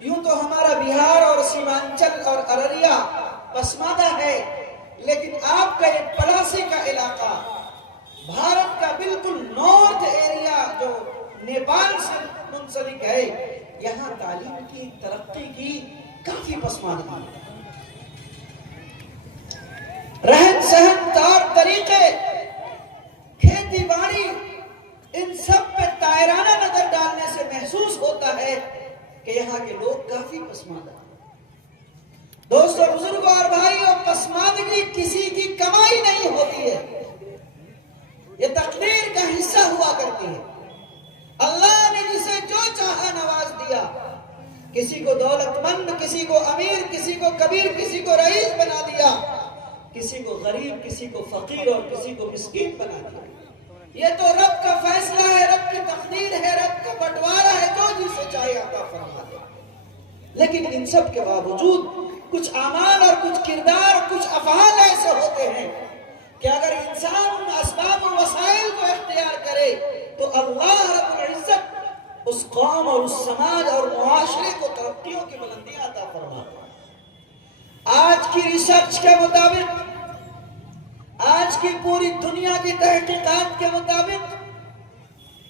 یوں تو ہمارا بہار اور سیمانچل اور ارریہ پسماندہ ہے، لیکن آپ کا یہ پلاسی کا علاقہ، بھارت کا بالکل نارتھ ایریا جو نیپال سے منسلک ہے، یہاں تعلیم کی ترقی کی کافی پسماندگی ہے۔ رہن سہن، طور طریقے، کھیتی باڑی، ان سب پہ طائرانہ نظر ڈالنے سے محسوس ہوتا ہے کہ یہاں کے لوگ کافی پسماندہ ہیں۔ دوستو، بزرگوں اور بھائیوں، پسماندگی کسی کی کمائی نہیں ہوتی ہے، یہ تقدیر کا حصہ ہوا کرتی ہے۔ اللہ نے جسے جو چاہا نواز دیا، کسی کو دولت مند، کسی کو امیر، کسی کو کبیر، کسی کو رئیس بنا دیا، کسی کو غریب، کسی کو فقیر اور کسی کو مسکین بنا دیا۔ یہ تو رب کا فیصلہ ہے، رب کی تقدیر ہے، رب کا بٹوارا ہے، جو جسے چاہے عطا فرما دے۔ لیکن ان سب کے باوجود کچھ اعمال اور کچھ کردار، کچھ افعال ایسے ہوتے ہیں کہ اگر انسان ان اسباب و وسائل کو اختیار کرے تو اللہ رب العزت اس قوم اور اس سماج اور معاشرے کو ترقیوں کی بلندیاں عطا فرماتا ہے۔ آج کی ریسرچ کے مطابق، آج کی پوری دنیا کی تحقیقات کے مطابق،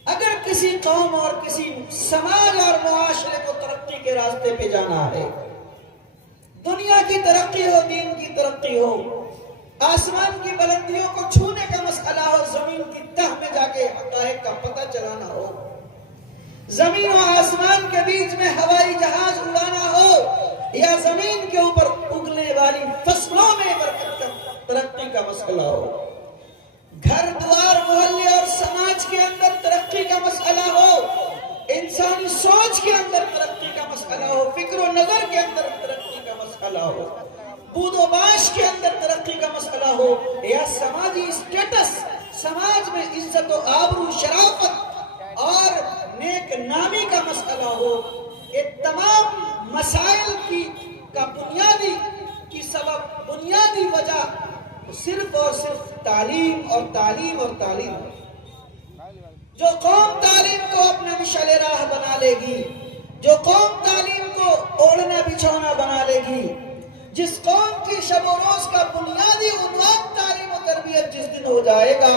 اگر کسی قوم اور کسی سماج اور معاشرے کو ترقی کے راستے پہ جانا ہے، دنیا کی ترقی ہو، دین کی ترقی ہو، آسمان کی بلندیوں کو چھونے کا مسئلہ ہو، زمین کی تہ میں جا کے حقائق کا پتہ چلانا ہو، زمین و آسمان کے بیچ میں ہوائی جہاز اڑانا ہو، یا زمین کے اوپر اگنے والی فصلوں میں برکت کا ترقی کا مسئلہ ہو، گھر دوار محلے اور سماج کے اندر ترقی کا مسئلہ ہو، انسانی سوچ کے اندر ترقی کا مسئلہ ہو، فکر و نظر کے اندر ترقی کا مسئلہ ہو، بود و باش کے اندر ترقی کا مسئلہ ہو، یا سماجی اسٹیٹس، سماج میں عزت و آبرو، شرافت اور نیک نامی کا مسئلہ ہو، یہ تمام مسائل کا بنیادی سبب، بنیادی وجہ صرف اور صرف تعلیم اور تعلیم اور تعلیم ہے۔ جو قوم تعلیم کو اپنا مشعل راہ بنا لے گی، جو قوم تعلیم کو اوڑھنا بچھونا بنا لے گی، جس قوم کی شب و روز کا بنیادی عنوان تعلیم و تربیت جس دن ہو جائے گا،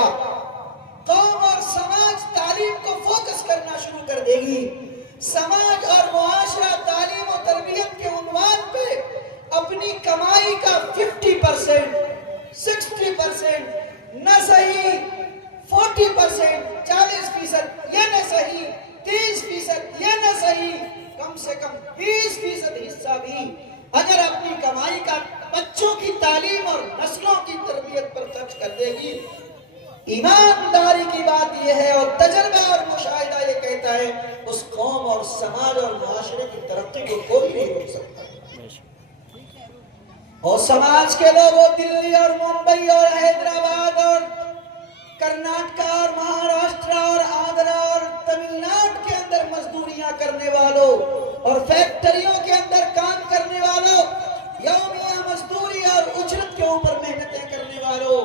قوم اور سماج تعلیم کو فوکس کرنا شروع کر دے گی، سماج اور معاشرہ تعلیم و تربیت کے عنوان پہ اپنی کمائی کا 50%، 60% نہ صحیح، 40%، 40% یہ نہ صحیح، 30% یہ نہ صحیح، کم سے کم 20% حصہ بھی اگر اپنی کمائی کا بچوں کی تعلیم اور نسلوں کی تربیت پر خرچ کر دے گی، ایمانداری کی بات یہ ہے اور تجربہ اور مشاہدہ یہ کہتا ہے، اس قوم اور سماج اور معاشرے کی ترقی کو کوئی نہیں روک سکتا۔ اور سماج کے لوگوں، دلی اور ممبئی اور حیدرآباد اور کرناٹکا اور مہاراشٹر اور آندھرا اور تمل ناڈو کے اندر مزدوریاں کرنے والوں اور فیکٹریوں کے اندر کام کرنے والوں، یومیہ مزدوری اور اجرت کے اوپر محنتیں کرنے والوں،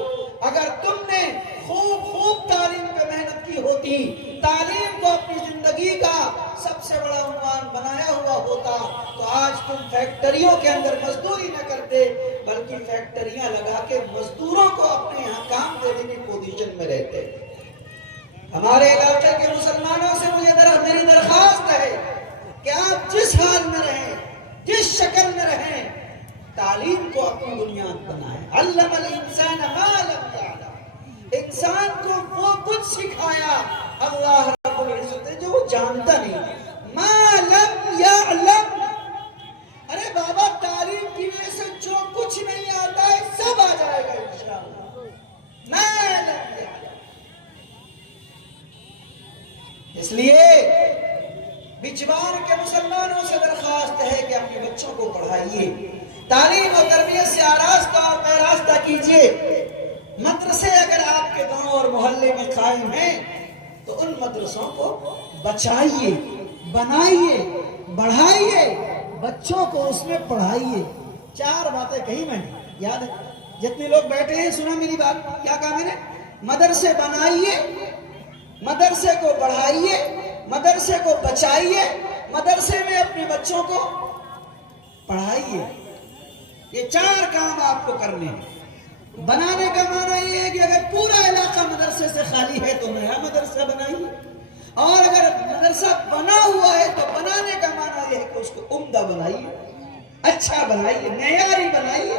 اگر تم نے خوب تعلیم پہ محنت کی ہوتی، تعلیم کو اپنی زندگی کا سب سے بڑا عنوان بنایا ہوا ہوتا، تو آج تم فیکٹریوں کے اندر مزدوری نہ کرتے، بلکہ فیکٹریاں لگا کے مزدوروں کو اپنے یہاں کام دینے کی پوزیشن میں رہتے۔ ہمارے علاقے کے مسلمانوں سے میری درخواست ہے کہ آپ جس حال میں رہیں، جس شکل میں رہیں، تعلیم کو اپنی بنیاد بنائیں۔ علم الانسان ما لم یعلم، انسان کو وہ کچھ سکھایا اللہ رب العزت نے جو وہ جانتا نہیں۔ ما لم یعلم، ارے بابا تعلیم کی وجہ سے جو کچھ نہیں آتا ہے سب آ جائے گا انشاءاللہ۔ ما لم یعلم، اس لیے بچوار کے مسلمانوں سے درخواست ہے کہ اپنے بچوں کو پڑھائیے، تعلیم و تربیت سے آراستہ اور پیراستہ کیجئے۔ مدرسے اگر آپ کے گاؤں اور محلے میں قائم ہیں تو ان مدرسوں کو بچائیے، بنائیے، بڑھائیے، بچوں کو اس میں پڑھائیے۔ 4 باتیں کہی میں نے، یاد ہے؟ جتنے لوگ بیٹھے ہیں سنا میری بات، کیا کہا میں نے؟ مدرسے بنائیے، مدرسے کو بڑھائیے، مدرسے کو بچائیے، مدرسے میں اپنے بچوں کو پڑھائیے. یہ 4 کام آپ کو کرنے ہیں. بنانے کا معنی یہ ہے کہ اگر پورا علاقہ مدرسے سے خالی ہے تو نیا مدرسہ بنائیے، اور اگر مدرسہ بنا ہوا ہے تو بنانے کا معنی یہ ہے کہ اس کو عمدہ بنائیے، اچھا بنائیے، معیاری بنائیے.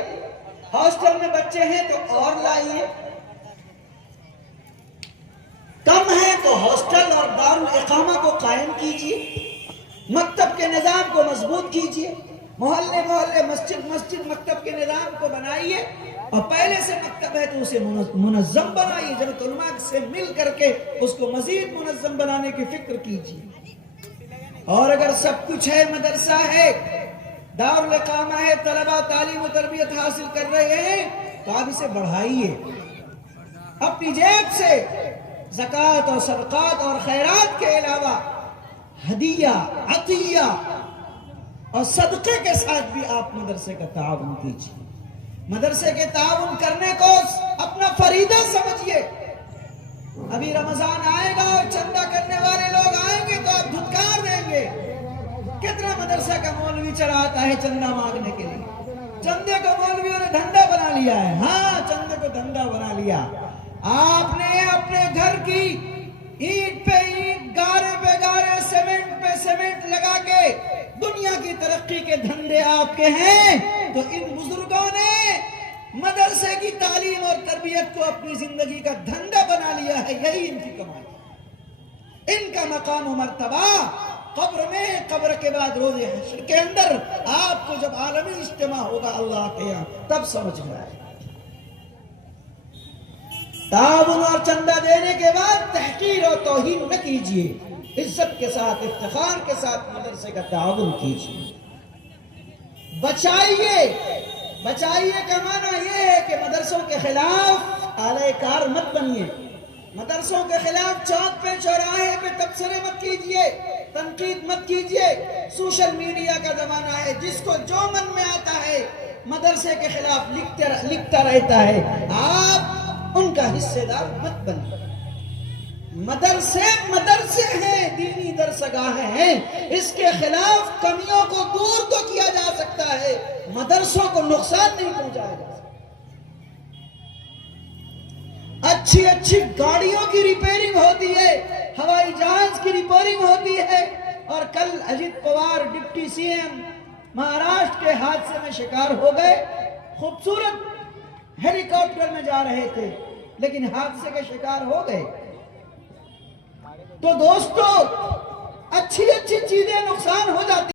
ہاسٹل میں بچے ہیں تو اور لائیے، کم ہے تو ہاسٹل اور دارالاقامہ کو قائم کیجیے، مکتب کے نظام کو مضبوط کیجیے، محلے محلے مسجد مکتب کے نظام کو بنائیے، اور پہلے سے مکتب ہے تو اسے منظم بنائیے. جب علماء سے مل کر کے اس کو مزید منظم بنانے کی فکر کیجیے. اور اگر سب کچھ ہے، مدرسہ ہے، دارالاقامہ ہے، طلبہ تعلیم و تربیت حاصل کر رہے ہیں، تو آپ اسے بڑھائیے. اپنی جیب سے زکوٰۃ اور صدقات اور خیرات کے علاوہ ہدیہ، عطیہ اور صدقے کے ساتھ بھی آپ مدرسے کا تعاون کیجیے. مدرسے کے تعاون کرنے کو اپنا فریضہ سمجھیے. ابھی رمضان آئے گا اور چندہ کرنے والے لوگ آئیں گے تو آپ دھتکار دیں گے. کتنا مدرسہ کا مولوی چلا آتا ہے چندہ مانگنے کے لیے. چندے کو مولویوں نے دھندا بنا لیا ہے. ہاں، چندے کو دھندا بنا لیا. آپ نے اپنے گھر کی اینٹ پہ اینٹ، گارے پہ گارے، سیمنٹ پہ سیمنٹ لگا کے دنیا کی ترقی کے دھندے آپ کے ہیں، تو ان بزرگوں نے مدرسے کی تعلیم اور تربیت کو اپنی زندگی کا دھندا بنا لیا ہے. یہی ان کی کمائی. ان کا مقام و مرتبہ قبر میں، قبر کے بعد روز حشر کے اندر آپ کو جب عالمی اجتماع ہوگا اللہ کے یہاں، تب سمجھ میں آئے. تعاون اور چندہ دینے کے بعد تحقیر اور توہین نہ کیجیے. عزت کے ساتھ، افتخار کے ساتھ مدرسے کا تعاون کیجیے. بچائیے کا معنی یہ ہے کہ مدرسوں کے خلاف اعلی کار مت بنیے. مدرسوں کے خلاف چوک پہ چوراہے پہ تبصرے مت کیجیے، تنقید مت کیجیے. سوشل میڈیا کا زمانہ ہے، جس کو جو من میں آتا ہے مدرسے کے خلاف لکھتا رہتا ہے. آپ ان کا حصے دار مت بنیے. مدرسے ہیں، دینی درسگاہیں ہیں. اس کے خلاف کمیوں کو دور تو کیا جا سکتا ہے، مدرسوں کو نقصان نہیں پہنچایا جا سکتا. اچھی گاڑیوں کی ریپیرنگ ہوتی ہے، ہوائی جہاز کی ریپیرنگ ہوتی ہے. اور کل Ajit Pawar deputy C M Maharashtra کے حادثے میں شکار ہو گئے. خوبصورت ہیلی کاپٹر میں جا رہے تھے لیکن حادثے کے شکار ہو گئے. تو دوستو، اچھی چیزیں نقصان ہو جاتی